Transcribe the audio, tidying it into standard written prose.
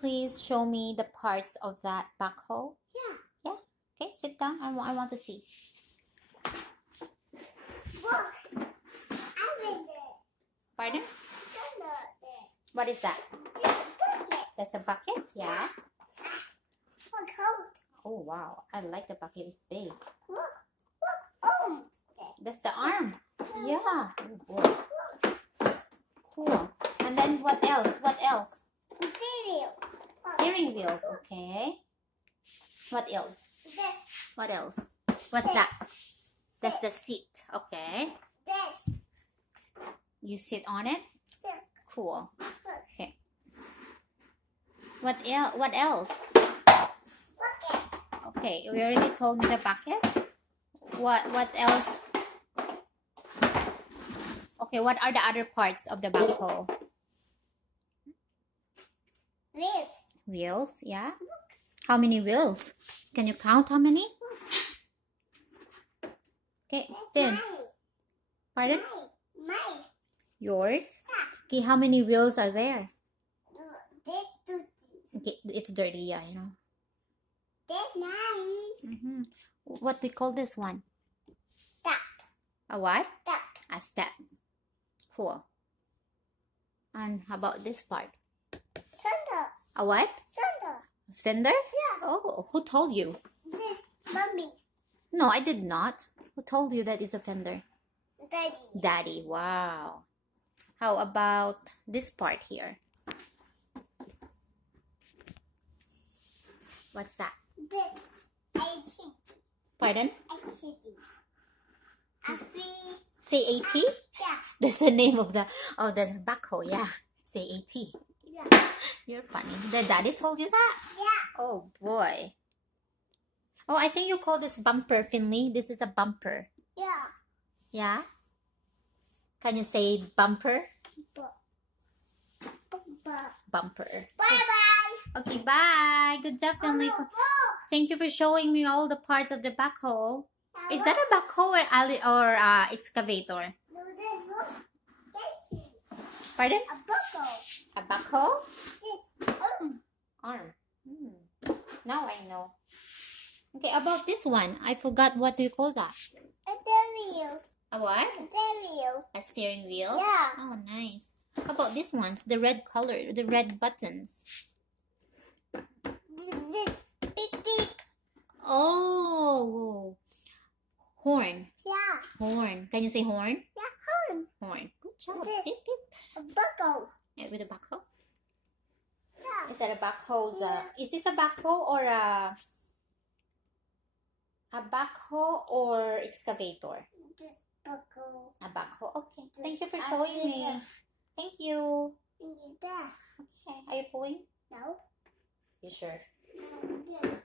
please show me the parts of that backhoe? Yeah. Yeah? Okay, sit down. I want to see. Look. I'm in there. Pardon? I'm not there. What is that? There's a bucket. That's a bucket? Yeah. Look, hold. Oh, wow. I like the bucket. It's big. Look. Oh. That's the arm. Yeah. Oh, boy. Cool. And then what else? What else? Cereal. Steering wheels. Okay. What else? This. What else? What's that? That's the seat. Okay. This. You sit on it? This. Cool. Look. Okay. What else? What else? Bucket. Okay, you already told me the bucket. What else? Okay, what are the other parts of the backhoe? Wheels. Wheels, yeah. How many wheels? Can you count how many? Okay, Finn. Mine. Pardon? Mine. Yours? Okay, how many wheels are there? This. This. Okay, it's dirty, yeah, you know. This nice. What do you call this one? Step. A what? Step. A step. Cool. And how about this part? Center. A what? Center. Fender? Yeah. Oh, who told you? This. Mommy. No, I did not. Who told you that is a fender? Daddy. Daddy. Wow. How about this part here? What's that? This. AT. Pardon? AT. Say AT? Yeah. That's the name of the backhoe. Yeah. Say AT. Yeah. You're funny. The daddy told you that? Yeah. Oh boy. Oh, I think you call this bumper, Finley. This is a bumper. Yeah. Yeah? Can you say bumper? Bumper. Bye-bye. Okay, bye. Good job, Finley. Thank you for showing me all the parts of the backhoe. Is that a backhoe or excavator? No, this. Pardon? A buckle. A backhoe? This. Arm. Now I know. Okay, about this one, I forgot what do you call that? A stereo. A what? A stereo. A steering wheel? Yeah. Oh, nice. How about these ones? The red color, the red buttons. This. Beep, beep. Oh, horn. Yeah. Horn. Can you say horn? Yeah, home. Horn. Good job. This. Beep, beep. A buckle. Yeah, with a backhoe? Yeah. Is that a backhoe? Is this a backhoe or a backhoe or excavator? This buckle. A backhoe. Okay. Thank you for showing me. Thank you. And you there. Okay. Are you pulling? No. You sure? No, this.